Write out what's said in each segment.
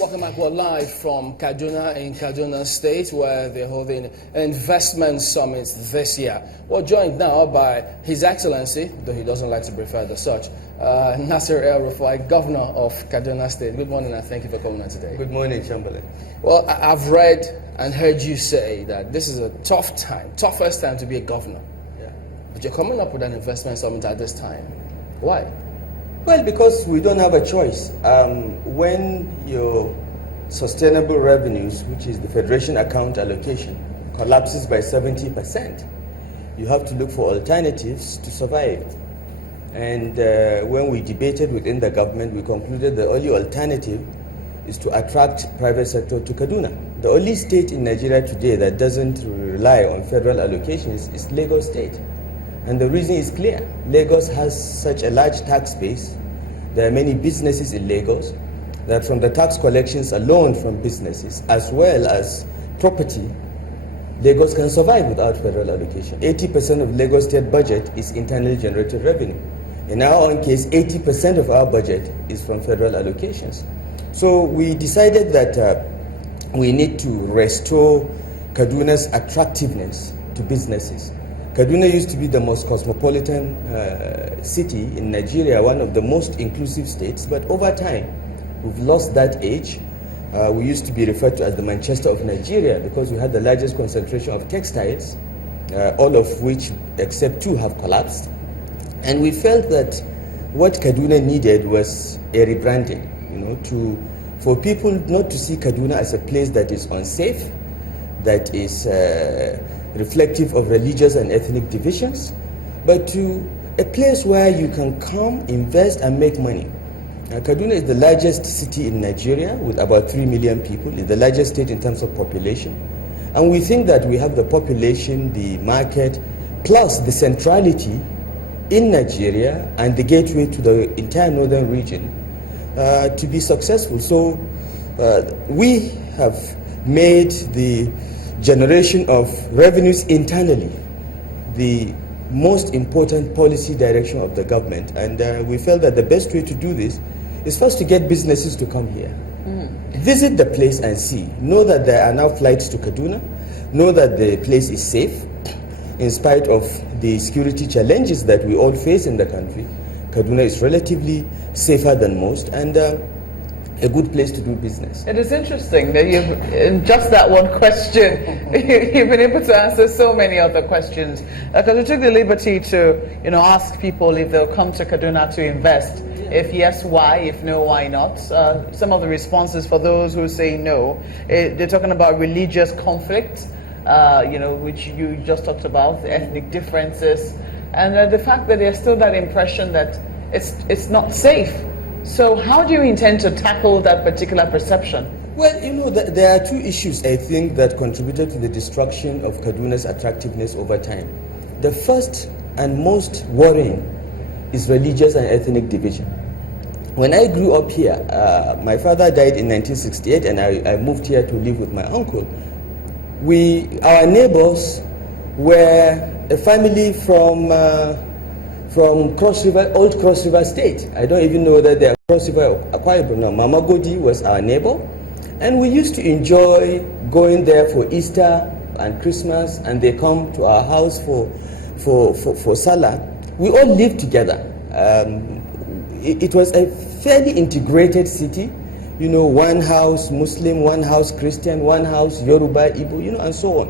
Welcome back. We're live from Kaduna in Kaduna State, where they're holding an investment summit this year. We're joined now by His Excellency, though he doesn't like to be referred as such, Nasir Rufai, Governor of Kaduna State. Good morning and thank you for coming on today. Good morning, Chamberlain. Well, I've read and heard you say that this is a tough time, toughest time to be a governor. Yeah. But you're coming up with an investment summit at this time. Why? Well, because we don't have a choice. When your sustainable revenues, which is the Federation account allocation, collapses by 70%, you have to look for alternatives to survive. And when we debated within the government, we concluded the only alternative is to attract private sector to Kaduna. The only state in Nigeria today that doesn't rely on federal allocations is Lagos State. And the reason is clear. Lagos has such a large tax base. There are many businesses in Lagos that from the tax collections alone from businesses, as well as property, Lagos can survive without federal allocation. 80% of Lagos State budget is internally generated revenue. In our own case, 80% of our budget is from federal allocations. So we decided that we need to restore Kaduna's attractiveness to businesses. Kaduna used to be the most cosmopolitan city in Nigeria, one of the most inclusive states, but over time, we've lost that edge. We used to be referred to as the Manchester of Nigeria because we had the largest concentration of textiles, all of which, except two, have collapsed. And we felt that what Kaduna needed was a rebranding, for people not to see Kaduna as a place that is unsafe, that is reflective of religious and ethnic divisions, but to a place where you can come, invest, and make money. Kaduna is the largest city in Nigeria with about 3 million people. It's the largest state in terms of population. And we think that we have the population, the market, plus the centrality in Nigeria and the gateway to the entire northern region to be successful. So we have made the generation of revenues internally the most important policy direction of the government, and we felt that the best way to do this is first to get businesses to come here, visit the place and see, know that there are now flights to Kaduna, know that the place is safe in spite of the security challenges that we all face in the country. Kaduna is relatively safer than most, and a good place to do business. It is interesting that in just that one question, you've been able to answer so many other questions. Because we took the liberty to, ask people if they'll come to Kaduna to invest. If yes, why? If no, why not? Some of the responses for those who say no, they're talking about religious conflict, which you just talked about, the ethnic differences, and the fact that there's still that impression that it's not safe. So how do you intend to tackle that particular perception? Well, there are two issues, I think, that contributed to the destruction of Kaduna's attractiveness over time. The first and most worrying is religious and ethnic division. When I grew up here, my father died in 1968 and I moved here to live with my uncle. Our neighbors were a family from Old Cross River State. I don't even know that they are Cross River Akwa Ibom now. Mama Godi was our neighbor, and we used to enjoy going there for Easter and Christmas, and they come to our house for Salah. We all lived together. It was a fairly integrated city. One house Muslim, one house Christian, one house Yoruba, Igbo, and so on.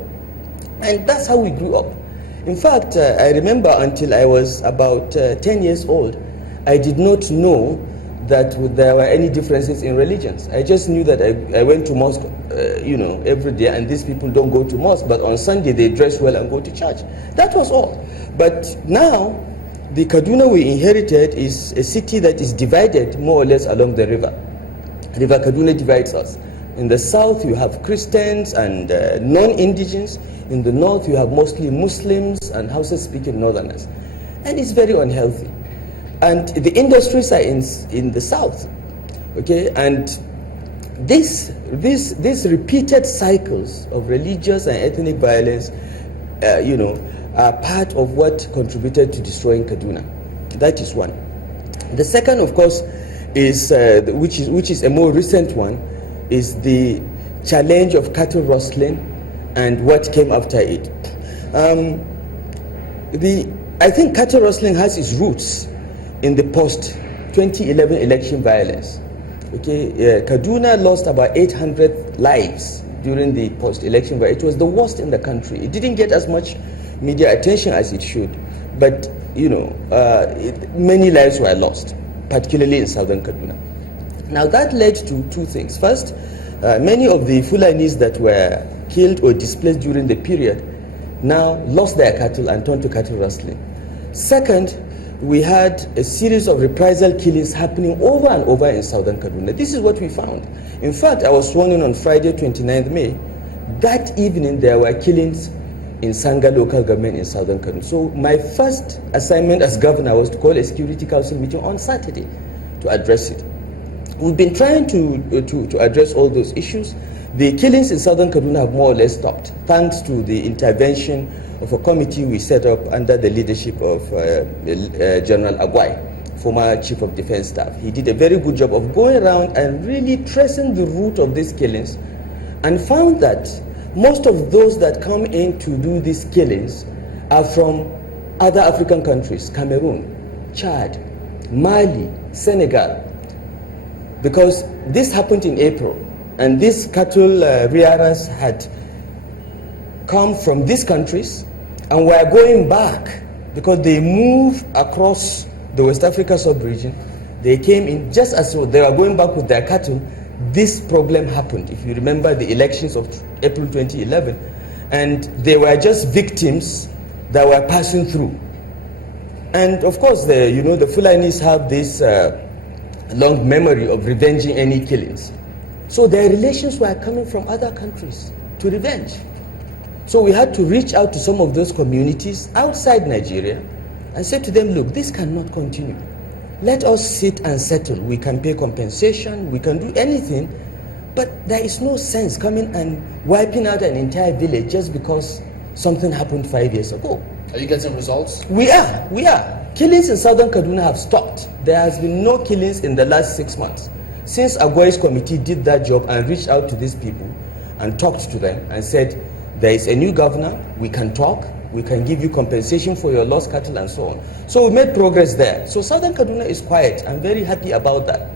And that's how we grew up. In fact, I remember until I was about 10 years old, I did not know that there were any differences in religions. I just knew that I went to mosque, every day, and these people don't go to mosque, but on Sunday they dress well and go to church. That was all. But now, the Kaduna we inherited is a city that is divided more or less along the river. River Kaduna divides us. In the south, you have Christians and non-indigens. In the north, you have mostly Muslims and Hausa-speaking northerners. And it's very unhealthy. And the industries are in the south. Okay? And these repeated cycles of religious and ethnic violence, are part of what contributed to destroying Kaduna. That is one. The second, of course, is which is a more recent one, is the challenge of cattle rustling and what came after it. I think cattle rustling has its roots in the post-2011 election violence. Kaduna lost about 800 lives during the post-election violence. It was the worst in the country. It didn't get as much media attention as it should, but many lives were lost, particularly in southern Kaduna. Now that led to two things. First, many of the Fulanis that were killed or displaced during the period now lost their cattle and turned to cattle rustling. Second, we had a series of reprisal killings happening over and over in southern Kaduna. This is what we found. In fact, I was sworn in on Friday, 29th May. That evening, there were killings in Sanga local government in southern Kaduna. So my first assignment as governor was to call a security council meeting on Saturday to address it. We've been trying to address all those issues. The killings in southern Kaduna have more or less stopped, thanks to the intervention of a committee we set up under the leadership of General Agwai, former Chief of Defense Staff. He did a very good job of going around and really tracing the root of these killings, and found that most of those that come in to do these killings are from other African countries, Cameroon, Chad, Mali, Senegal, because this happened in April, and these cattle rearers had come from these countries and were going back because they moved across the West Africa sub-region. They came in just as they were going back with their cattle. This problem happened. If you remember the elections of April 2011, and they were just victims that were passing through. And of course, the Fulanis have this long memory of revenging any killings. So their relations were coming from other countries to revenge. So we had to reach out to some of those communities outside Nigeria and say to them, look, this cannot continue. Let us sit and settle. We can pay compensation, we can do anything, but there is no sense coming and wiping out an entire village just because something happened 5 years ago. Are you getting results? We are. Killings in southern Kaduna have stopped. There has been no killings in the last 6 months. Since Agwai's committee did that job and reached out to these people and talked to them and said, there is a new governor, we can talk, we can give you compensation for your lost cattle and so on. So we made progress there. So southern Kaduna is quiet. I'm very happy about that.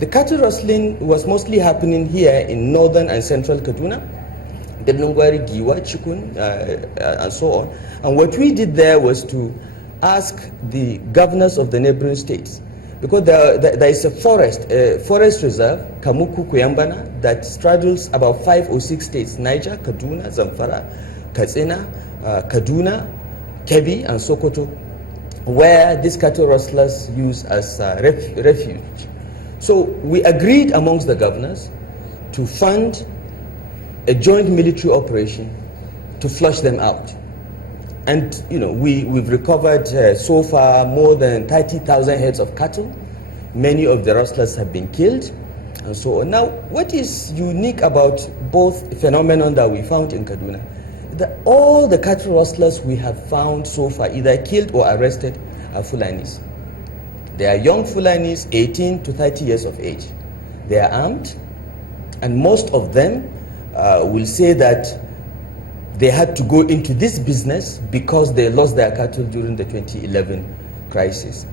The cattle rustling was mostly happening here in northern and central Kaduna, Bednungwari, Giwa, Chikun, and so on. And what we did there was to ask the governors of the neighboring states, because there is a forest reserve, Kamuku Kuyambana, that straddles about 5 or 6 states: Niger, Kaduna, Zamfara, Katsina, Kaduna, Kebbi, and Sokoto, where these cattle rustlers use as refuge. So we agreed amongst the governors to fund a joint military operation to flush them out. And we've recovered so far more than 30,000 heads of cattle. Many of the rustlers have been killed, and so on. Now, what is unique about both phenomenon that we found in Kaduna, that all the cattle rustlers we have found so far, either killed or arrested, are Fulanis. They are young Fulanis, 18 to 30 years of age. They are armed, and most of them will say that they had to go into this business because they lost their cattle during the 2011 crisis.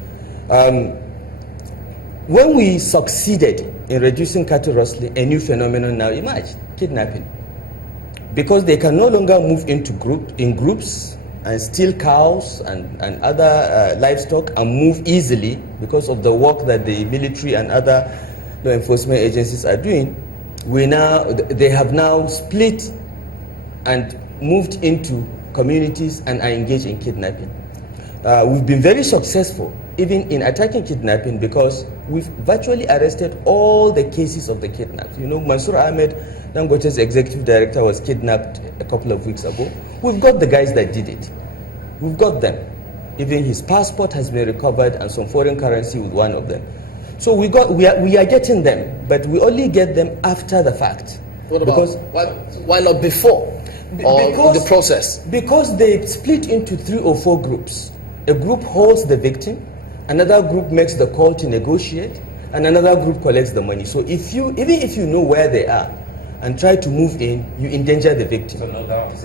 When we succeeded in reducing cattle rustling, a new phenomenon now emerged: kidnapping. Because they can no longer move in groups and steal cows and other livestock and move easily because of the work that the military and other law enforcement agencies are doing, they have now split and moved into communities and are engaged in kidnapping. We've been very successful even in attacking kidnapping because we've virtually arrested all the cases of the kidnapped. Mansour Ahmed, Dangote's executive director, was kidnapped a couple of weeks ago. We've got the guys that did it. We've got them. Even his passport has been recovered and some foreign currency with one of them. So we are getting them, but we only get them after the fact. What about, why not before? Or the process? Because they split into 3 or 4 groups. A group holds the victim, another group makes the call to negotiate, and another group collects the money. So even if you know where they are and try to move in, you endanger the victim. So no, that was